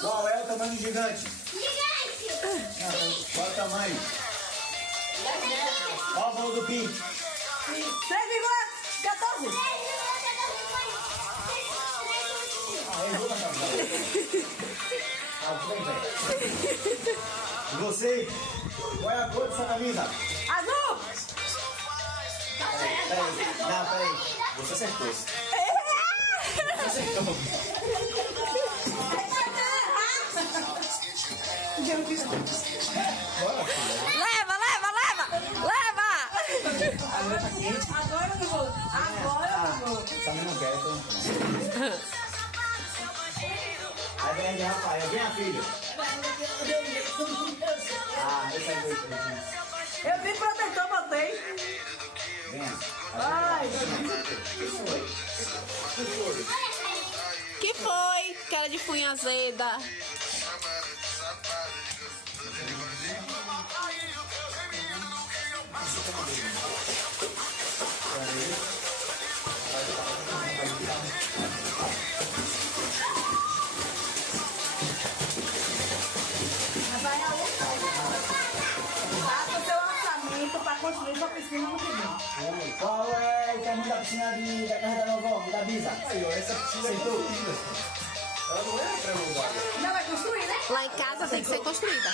Qual é o tamanho do gigante? Gigante! Qual é o tamanho? Qual o valor do PIN? 3,14. Errou na tabela. E você? Qual é a cor dessa camisa? Azul. Peraí. Não, peraí. Você acertou. Você acertou. Bora, filha. Leva! Agora tá quente. Agora eu não vou. Agora eu não vou. Também não quer, então. Aí vem de Rafael. Vem a filha. Deixa eu ver isso aí. Eu vi protetor, botei. Venha. Ai. Que foi? Cara de funha azeda. Faça o seu orçamento para construir sua piscina no final. Qual é o tamanho da piscina da casa da vovó, da Bisa? Aí, ó, essa piscina é construída. Ela não é pré-moldada. Não vai construir, né? Lá em casa tem que ser construída.